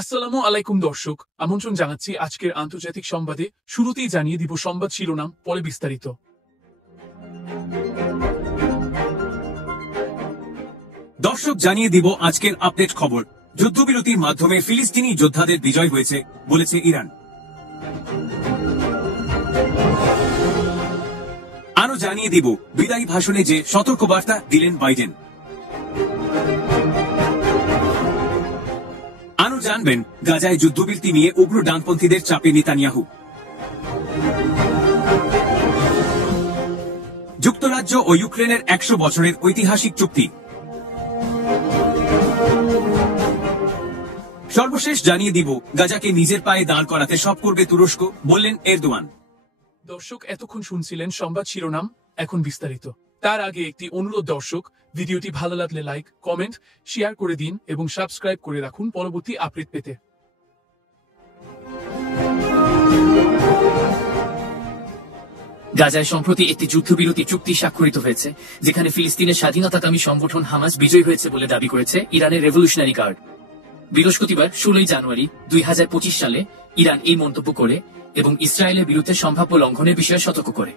আসসালামু আলাইকুম দর্শক, আমন্ত্রণ জানাচ্ছি আজকের আন্তর্জাতিক সংবাদে। শুরুতেই জানিয়ে দিব সংবাদ শিরোনাম, পরে বিস্তারিত। দর্শক, জানিয়ে দিব আজকের আপডেট খবর। যুদ্ধবিরতির মাধ্যমে ফিলিস্তিনি যোদ্ধাদের বিজয় হয়েছে বলেছে ইরান। আরো জানিয়ে দিব বিদায়ী ভাষণে যে সতর্কবার্তা দিলেন বাইডেন। আরো জানবেন গাজায় যুদ্ধবিরতি নিয়ে উগ্র ডানপন্থীদের চাপে নেতানিয়াহু। যুক্তরাজ্য ও ইউক্রেনের 100 বছরের ঐতিহাসিক চুক্তি। সর্বশেষ জানিয়ে দিব গাজাকে নিজের পায়ে দাঁড় করাতে সব করবে তুরস্ক, বললেন এরদোয়ান। দর্শক, এতক্ষণ শুনছিলেন সংবাদ শিরোনাম, এখন বিস্তারিত। তার আগে একটি অনুরোধ দর্শক, ভিডিওটি ভালো লাগলে লাইক, কমেন্ট, শেয়ার করে দিন এবং সাবস্ক্রাইব করে রাখুন পরবর্তী আপডেট পেতে। গাজায় সম্প্রতি একটি যুদ্ধবিরতি চুক্তি স্বাক্ষরিত হয়েছে, যেখানে ফিলিস্তিনের স্বাধীনতাকামী সংগঠন হামাস বিজয়ী হয়েছে বলে দাবি করেছে ইরানের রেভলিউশনারি গার্ড। বৃহস্পতিবার 16 জানুয়ারি 2025 সালে ইরান এই মন্তব্য করে এবং ইসরায়েলের বিরুদ্ধে সম্ভাব্য লঙ্ঘনের বিষয়ে সতর্ক করে।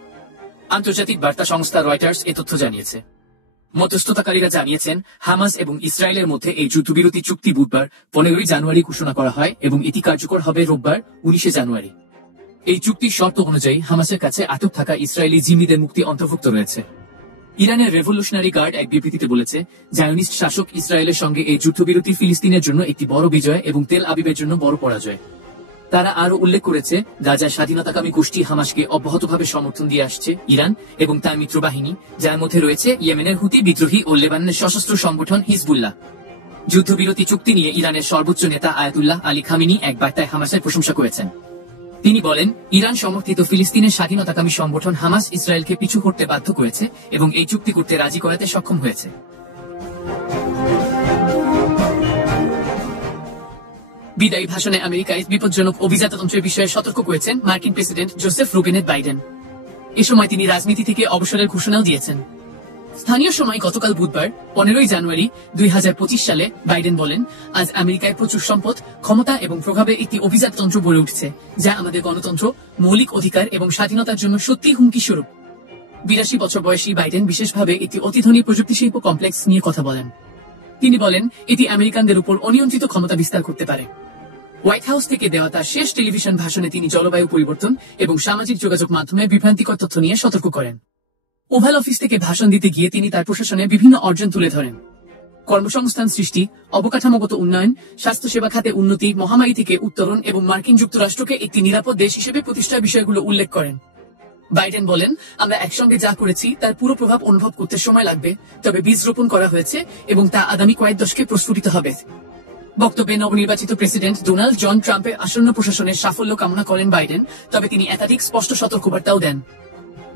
আন্তর্জাতিক বার্তা সংস্থা রয়টার্স এ তথ্য জানিয়েছে। মধ্যস্থতাকারীরা জানিয়েছেন, হামাস এবং ইসরায়েলের মধ্যে এই যুদ্ধবিরতি চুক্তি বুধবার 15 জানুয়ারি ঘোষণা করা হয় এবং এটি কার্যকর হবে রোববার 19 জানুয়ারি। এই চুক্তির শর্ত অনুযায়ী হামাসের কাছে আটক থাকা ইসরায়েলি জিম্মিদের মুক্তি অন্তর্ভুক্ত রয়েছে। ইরানের রেভলিউশনারি গার্ড এক বিবৃতিতে বলেছে, জায়নিস্ট শাসক ইসরায়েলের সঙ্গে এই যুদ্ধবিরতি ফিলিস্তিনের জন্য একটি বড় বিজয় এবং তেল আবিবের জন্য বড় পরাজয়। তারা আরো উল্লেখ করেছে, গাজার স্বাধীনতাকামী গোষ্ঠী হামাসকে অব্যাহতভাবে সমর্থন দিয়ে আসছে ইরান এবং তার মিত্রবাহিনী, যার মধ্যে রয়েছে ইয়েমেনের হুতি বিদ্রোহী ও লেবাননের সশস্ত্র সংগঠন হিজবুল্লাহ। যুদ্ধবিরতি চুক্তি নিয়ে ইরানের সর্বোচ্চ নেতা আয়াতুল্লাহ আলী খামেনি এক বার্তায় হামাসের প্রশংসা করেছেন। তিনি বলেন, ইরান সমর্থিত ফিলিস্তিনের স্বাধীনতাকামী সংগঠন হামাস ইসরায়েলকে পিছু হটতে বাধ্য করেছে এবং এই চুক্তি করতে রাজি করাতে সক্ষম হয়েছে। বিদায়ী ভাষণে আমেরিকায় বিপজ্জনক অভিজাততন্ত্রের বিষয়ে সতর্ক করেছেন মার্কিন প্রেসিডেন্ট জোসেফ রোগেনেট বাইডেন। এ সময় তিনি রাজনীতি থেকে অবসরের ঘোষণাও দিয়েছেন। স্থানীয় সময় গতকাল বুধবার 15 জানুয়ারি 2025 সালে বাইডেন বলেন, আজ আমেরিকায় প্রচুর সম্পদ, ক্ষমতা এবং প্রভাবে একটি অভিজাততন্ত্র গড়ে উঠছে, যা আমাদের গণতন্ত্র, মৌলিক অধিকার এবং স্বাধীনতার জন্য সত্যি হুমকি স্বরূপ। 82 বছর বয়সী বাইডেন বিশেষভাবে একটি অতিধনী প্রযুক্তি শিল্প কমপ্লেক্স নিয়ে কথা বলেন। তিনি বলেন, এটি আমেরিকানদের উপর অনিয়ন্ত্রিত ক্ষমতা বিস্তার করতে পারে। হোয়াইট হাউস থেকে দেওয়া তার শেষ টেলিভিশন ভাষণে তিনি জলবায়ু পরিবর্তন এবং সামাজিক যোগাযোগ মাধ্যমে বিভ্রান্তিকর তথ্য নিয়ে সতর্ক করেন। ওভাল অফিস থেকে ভাষণ দিতে গিয়ে তিনি তার প্রশাসনের বিভিন্ন অর্জন তুলে ধরেন। কর্মসংস্থান সৃষ্টি, অবকাঠামোগত উন্নয়ন, স্বাস্থ্যসেবা খাতে উন্নতি, মহামারী থেকে উত্তরণ এবং মার্কিন যুক্তরাষ্ট্রকে একটি নিরাপদ দেশ হিসেবে প্রতিষ্ঠার বিষয়গুলো উল্লেখ করেন। বাইডেন বলেন, আমরা একসঙ্গে যা করেছি তার পুরো প্রভাব অনুভব করতে সময় লাগবে, তবে বীজ রোপণ করা হয়েছে এবং তা আগামী কয়েক দশকে প্রস্ফুটিত হবে। বক্তব্যে নবনির্বাচিত প্রেসিডেন্ট ডোনাল্ড জন ট্রাম্পের আসন্ন প্রশাসনের সাফল্য কামনা করেন বাইডেন, তবে তিনি একাধিক স্পষ্ট সতর্কবার্তাও দেন।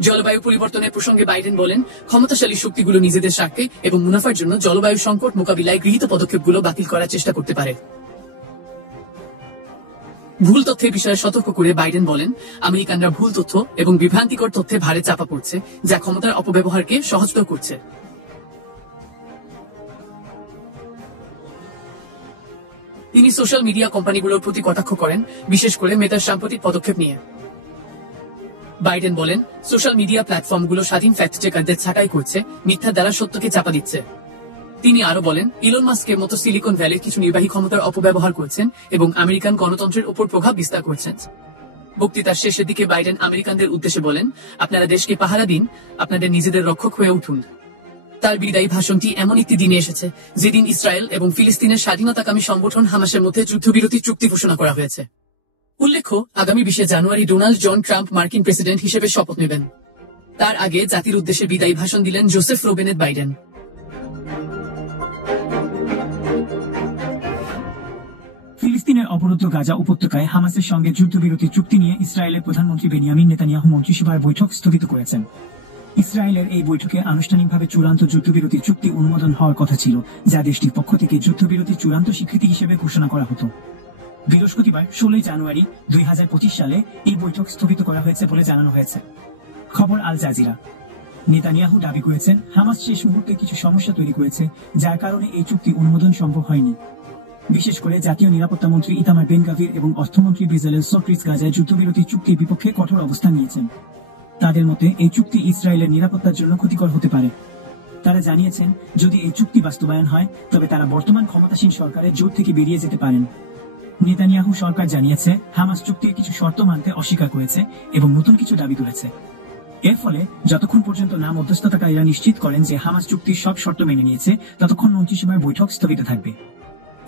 জলবায়ু পরিবর্তনের প্রসঙ্গে বাইডেন বলেন, ক্ষমতাশালী শক্তিগুলো নিজেদের স্বার্থে এবং মুনাফার জন্য জলবায়ু সংকট মোকাবিলায় গৃহীত পদক্ষেপগুলো বাতিল করার চেষ্টা করতে পারে। ভুল তথ্যের বিষয়ে সতর্ক করে বাইডেন বলেন, আমেরিকানরা ভুল তথ্য এবং বিভ্রান্তিকর তথ্যে ভারে চাপা পড়ছে, যা ক্ষমতার অপব্যবহারকে সহজতর করছে। তিনি সোশ্যাল মিডিয়া কোম্পানিগুলোর প্রতি কটাক্ষ করেন, বিশেষ করে মেটার সাম্প্রতিক পদক্ষেপ নিয়ে। বাইডেন বলেন, সোশ্যাল মিডিয়া প্ল্যাটফর্মগুলো স্বাধীন ফ্যাক্ট চেকারদের ছাঁটাই করছে, মিথ্যা দ্বারা সত্যকে চাপা দিচ্ছে। তিনি আরো বলেন, ইলন মাস্কের মতো সিলিকন ভ্যালির কিছু নির্বাহী ক্ষমতার অপব্যবহার করছেন এবং আমেরিকান গণতন্ত্রের উপর প্রভাব বিস্তার করছেন। বক্তৃতার শেষের দিকে বাইডেন আমেরিকানদের উদ্দেশ্যে বলেন, আপনারা দেশকে পাহারা দিন, আপনাদের নিজেদের রক্ষক হয়ে উঠুন। তার বিদায়ী ভাষণটি এমন একটি দিনে এসেছে যেদিন ইসরায়েল এবং ফিলিস্তিনের স্বাধীনতাকামী সংগঠন হামাসের মধ্যে যুদ্ধবিরতি চুক্তি ঘোষণা করা হয়েছে। উল্লেখ্য, আগামী 20 জানুয়ারি ডোনাল্ড জন ট্রাম্প মার্কিন প্রেসিডেন্ট হিসেবে শপথ নেবেন। তার আগে জাতির উদ্দেশ্যে বিদায়ী ভাষণ দিলেন জোসেফ রোগেনেট বাইডেন। ফিলিস্তিনের অবরুদ্ধ গাজা উপত্যকায় হামাসের সঙ্গে যুদ্ধবিরতি চুক্তি নিয়ে ইসরায়েলের প্রধানমন্ত্রী বেনিয়ামিন নেতানিয়াহু মন্ত্রিসভার বৈঠক স্থগিত করেছেন। ইসরায়েলের এই বৈঠকে আনুষ্ঠানিকভাবে চূড়ান্ত যুদ্ধবিরতি চুক্তি অনুমোদন হওয়ার কথা ছিল, যা দেশটির পক্ষ থেকে যুদ্ধবিরতি চূড়ান্ত স্বীকৃতি হিসেবে ঘোষণা করা হতো। বৃহস্পতিবার 16 জানুয়ারি 2025 সালে এই বৈঠক স্থগিত করা হয়েছে বলে জানানো হয়েছে। খবর আল জাজিরা। নেতানিয়াহু দাবি করেছেন, হামাস শেষ মুহূর্তে কিছু সমস্যা তৈরি করেছে, যার কারণে এই চুক্তি অনুমোদন সম্ভব হয়নি। বিশেষ করে জাতীয় নিরাপত্তা মন্ত্রী ইতামার বেন গাভির এবং অর্থমন্ত্রী বেজালেল স্মোট্রিচ গাজায় যুদ্ধবিরতি চুক্তির বিপক্ষে কঠোর অবস্থান নিয়েছেন। তাদের মতে এই চুক্তি ইসরায়েলের নিরাপত্তার জন্য ক্ষতিকর হতে পারে। তারা জানিয়েছেন, যদি এই চুক্তি বাস্তবায়ন হয় তবে তারা বর্তমান ক্ষমতাসীন সরকারের জোট থেকে বেরিয়ে যেতে পারেন। নেতানিয়াহু সরকার জানিয়েছে, হামাস চুক্তির কিছু শর্ত মানতে অস্বীকার করেছে এবং নতুন কিছু দাবি তুলেছে। এর ফলে যতক্ষণ পর্যন্ত না মধ্যস্থতাকারীরা নিশ্চিত করেন যে হামাস চুক্তির সব শর্ত মেনে নিয়েছে, ততক্ষণ মন্ত্রিসভার বৈঠক স্থগিত থাকবে।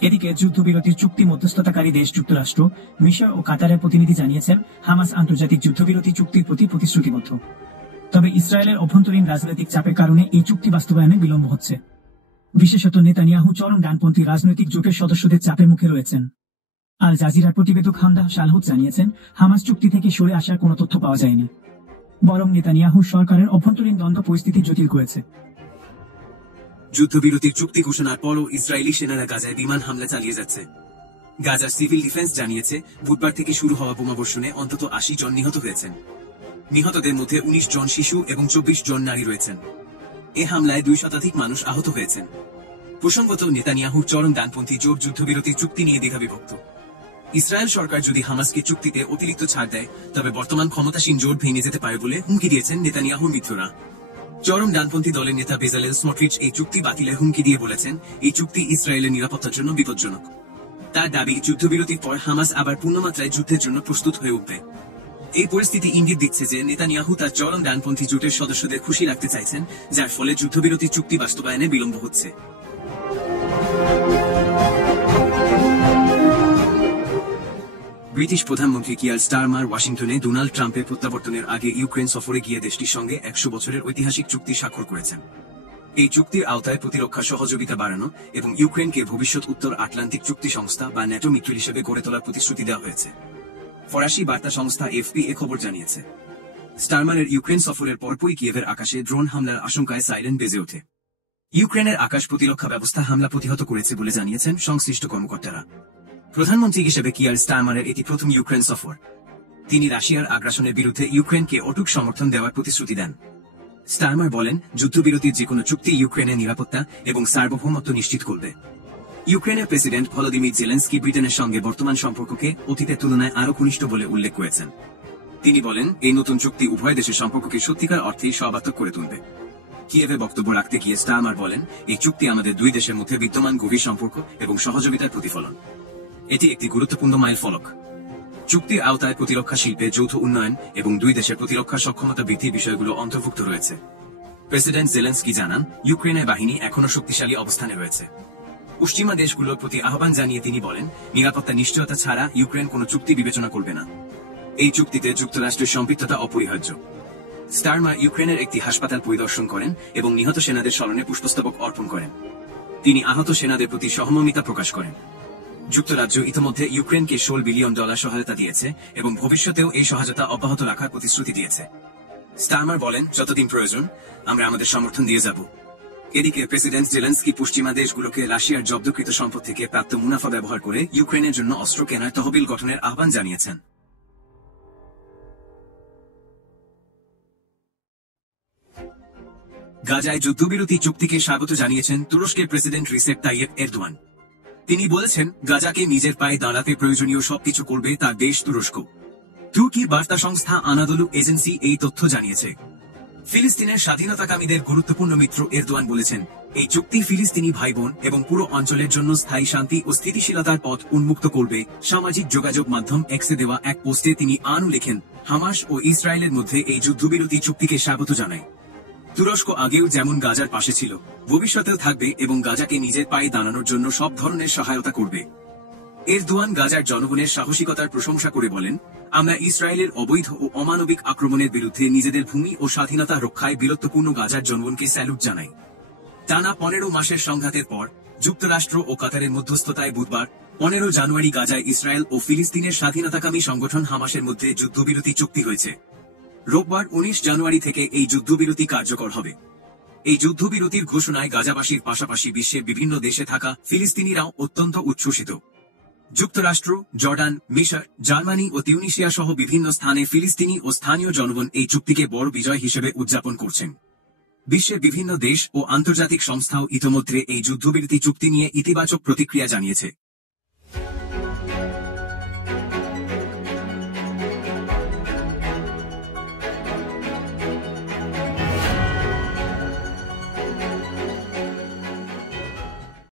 এদিকে যুদ্ধবিরতির চুক্তি মধ্যস্থতাকারী দেশ যুক্তরাষ্ট্র, মিশর ও কাতারের প্রতিনিধি জানিয়েছেন, হামাস আন্তর্জাতিক যুদ্ধবিরতি চুক্তির প্রতি প্রতিশ্রুতিবদ্ধ। তবে ইসরায়েলের অভ্যন্তরীণ রাজনৈতিক চাপের কারণে এই চুক্তি বাস্তবায়নে বিলম্ব হচ্ছে। বিশেষত নেতানিয়াহু চরম ডানপন্থী রাজনৈতিক জোটের সদস্যদের চাপের মুখে রয়েছেন। আল জাজিরার প্রতিবেদক হামদা শালহুদ জানিয়েছেন, হামাস চুক্তি থেকে সরে আসার কোনো তথ্য পাওয়া যায়নি, বরং নেতানিয়াহু সরকারের অভ্যন্তরীণ দ্বন্দ্ব পরিস্থিতি জটিল করেছে। যুদ্ধবিরতির চুক্তি ঘোষণার পরও ইসরায়েলি সেনারা গাজায় বিমান হামলা চালিয়ে যাচ্ছে। গাজার সিভিল ডিফেন্স জানিয়েছে, বুধবার থেকে শুরু হওয়া বোমাবর্ষণে অন্তত 80 জন নিহত হয়েছেন। নিহতদের মধ্যে 19 জন শিশু এবং 24 জন নারী রয়েছেন। এ হামলায় 2 শতাধিক মানুষ আহত হয়েছেন। প্রসঙ্গত, নেতানিয়াহুর চরম ডানপন্থী জোট যুদ্ধবিরতির চুক্তি নিয়ে দ্বিধাবিভক্ত। ইসরায়েল সরকার যদি হামাসকে চুক্তিতে অতিরিক্ত ছাড় দেয়, তবে বর্তমান ক্ষমতাসীন জোট ভেঙে যেতে পারে বলে হুমকি দিয়েছেন নেতানিয়াহুর মিত্ররা। চরম ডানপন্থী দলের নেতা বেজালেল স্মোট্রিচ এই চুক্তি বাতিলের হুমকি দিয়ে বলেছেন, এই চুক্তি ইসরায়েলের নিরাপত্তার জন্য বিপজ্জনক। তার দাবি, যুদ্ধবিরতির পর হামাস আবার পূর্ণমাত্রায় যুদ্ধের জন্য প্রস্তুত হয়ে উঠবে। এই পরিস্থিতি ইঙ্গিত দিচ্ছে যে নেতানিয়াহু তার চরম ডানপন্থী জোটের সদস্যদের খুশি রাখতে চাইছেন, যার ফলে যুদ্ধবিরতি চুক্তি বাস্তবায়নে বিলম্ব হচ্ছে। ব্রিটিশ প্রধানমন্ত্রী কিয়ার স্টারমার ওয়াশিংটনে ডোনাল্ড ট্রাম্পের প্রত্যাবর্তনের আগে ইউক্রেন সফরে গিয়ে দেশটির সঙ্গে 100 বছরের ঐতিহাসিক চুক্তি স্বাক্ষর করেছেন। এই চুক্তির আওতায় প্রতিরক্ষা সহযোগিতা বাড়ানো এবং ইউক্রেনকে ভবিষ্যৎ উত্তর আটলান্টিক চুক্তি সংস্থা বা ন্যাটো মিত্র হিসেবে গড়ে তোলার প্রতিশ্রুতি দেওয়া হয়েছে। ফরাসি বার্তা সংস্থা এফপি এ খবর জানিয়েছে। স্টারমারের ইউক্রেন সফরের পরপরই কিয়েভের আকাশে ড্রোন হামলার আশঙ্কায় সাইরেন বেজে ওঠে। ইউক্রেনের আকাশ প্রতিরক্ষা ব্যবস্থা হামলা প্রতিহত করেছে বলে জানিয়েছেন সংশ্লিষ্ট কর্মকর্তারা। প্রধানমন্ত্রী হিসেবে কিয়ার স্টারমারের এটি প্রথম ইউক্রেন সফর। তিনি রাশিয়ার আগ্রাসনের বিরুদ্ধে ইউক্রেনকে অটুট সমর্থন দেওয়ার প্রতিশ্রুতি দেন। স্টারমার বলেন, যুদ্ধবিরতির যে কোনো চুক্তি ইউক্রেনের নিরাপত্তা এবং সার্বভৌমত্ব নিশ্চিত করবে। ইউক্রেনের প্রেসিডেন্ট ভলোদিমির জেলেনস্কি ব্রিটেনের সঙ্গে বর্তমান সম্পর্ককে অতীতের তুলনায় আরও ঘনিষ্ঠ বলে উল্লেখ করেছেন। তিনি বলেন, এই নতুন চুক্তি উভয় দেশের সম্পর্ককে সত্যিকার অর্থেই সর্বাত্মক করে তুলবে। কিয়েভে বক্তব্য রাখতে গিয়ে স্টারমার বলেন, এই চুক্তি আমাদের দুই দেশের মধ্যে বিদ্যমান গভীর সম্পর্ক এবং সহযোগিতার প্রতিফলন। এটি একটি গুরুত্বপূর্ণ মাইল ফলক। চুক্তির আওতায় প্রতিরক্ষা শিল্পে যৌথ উন্নয়ন এবং দুই দেশের প্রতিরক্ষা সক্ষমতা বৃদ্ধির বিষয়গুলো অন্তর্ভুক্ত রয়েছে। প্রেসিডেন্ট জেলেনস্কি জানান, ইউক্রেনের বাহিনী এখনও শক্তিশালী অবস্থানে রয়েছে। পশ্চিমা দেশগুলোর প্রতি আহ্বান জানিয়ে তিনি বলেন, নিরাপত্তা নিশ্চয়তা ছাড়া ইউক্রেন কোনো চুক্তি বিবেচনা করবে না। এই চুক্তিতে যুক্তরাষ্ট্রের সম্পৃক্ততা অপরিহার্য। স্টারমার ইউক্রেনের একটি হাসপাতাল পরিদর্শন করেন এবং নিহত সেনাদের স্মরণে পুষ্পস্তবক অর্পণ করেন। তিনি আহত সেনাদের প্রতি সহমর্মিতা প্রকাশ করেন। যুক্তরাজ্য ইতিমধ্যে ইউক্রেনকে $16 বিলিয়ন সহায়তা দিয়েছে এবং ভবিষ্যতেও এই সহায়তা অব্যাহত রাখার প্রতিশ্রুতি দিয়েছে। স্টারমার বলেন, যতদিন প্রয়োজন আমরা আমাদের সমর্থন দিয়ে যাব। এদিকে প্রেসিডেন্ট জেলেনস্কি পশ্চিমা দেশগুলোকে রাশিয়ার জব্দকৃত সম্পদ থেকে প্রাপ্ত মুনাফা ব্যবহার করে ইউক্রেনের জন্য অস্ত্র কেনার তহবিল গঠনের আহ্বান জানিয়েছেন। গাজায় যুদ্ধবিরতি চুক্তিকে স্বাগত জানিয়েছেন তুরস্কের প্রেসিডেন্ট রিসেপ তাইয়েপ এরদোয়ান। তিনি বলেছেন, গাজাকে নিজের পায়ে দাঁড়াতে প্রয়োজনীয় সবকিছু করবে তার দেশ তুরস্ক। তুর্কি বার্তা সংস্থা আনাদোলু এজেন্সি এই তথ্য জানিয়েছে। ফিলিস্তিনের স্বাধীনতাকামীদের গুরুত্বপূর্ণ মিত্র এরদোয়ান বলেছেন, এই চুক্তি ফিলিস্তিনি ভাইবোন এবং পুরো অঞ্চলের জন্য স্থায়ী শান্তি ও স্থিতিশীলতার পথ উন্মুক্ত করবে। সামাজিক যোগাযোগ মাধ্যম এক্সে দেওয়া এক পোস্টে তিনি আরও লেখেন, হামাস ও ইসরায়েলের মধ্যে এই যুদ্ধবিরতি চুক্তিকে স্বাগত জানায়। তুরস্ক আগেও যেমন গাজার পাশে ছিল, ভবিষ্যতেও থাকবে এবং গাজাকে নিজের পায়ে দাঁড়ানোর জন্য সব ধরনের সহায়তা করবে। এরদোয়ান গাজার জনগণের সাহসিকতার প্রশংসা করে বলেন, আমরা ইসরায়েলের অবৈধ ও অমানবিক আক্রমণের বিরুদ্ধে নিজেদের ভূমি ও স্বাধীনতা রক্ষায় বীরত্বপূর্ণ গাজার জনগণকে স্যালুট জানাই। টানা 15 মাসের সংঘাতের পর যুক্তরাষ্ট্র ও কাতারের মধ্যস্থতায় বুধবার 15 জানুয়ারি গাজায় ইসরায়েল ও ফিলিস্তিনের স্বাধীনতাকামী সংগঠন হামাসের মধ্যে যুদ্ধবিরতি চুক্তি হয়েছে। রোববার 19 জানুয়ারি থেকে এই যুদ্ধবিরতি কার্যকর হবে। এই যুদ্ধবিরতির ঘোষণায় গাজাবাসীর পাশাপাশি বিশ্বের বিভিন্ন দেশে থাকা ফিলিস্তিনিরাও অত্যন্ত উচ্ছ্বসিত। যুক্তরাষ্ট্র, জর্ডান, মিশর, জার্মানি ও তিউনিসিয়া সহ বিভিন্ন স্থানে ফিলিস্তিনি ও স্থানীয় জনগণ এই চুক্তিকে বড় বিজয় হিসেবে উদযাপন করছেন। বিশ্বের বিভিন্ন দেশ ও আন্তর্জাতিক সংস্থাও ইতোমধ্যে এই যুদ্ধবিরতি চুক্তি নিয়ে ইতিবাচক প্রতিক্রিয়া জানিয়েছে।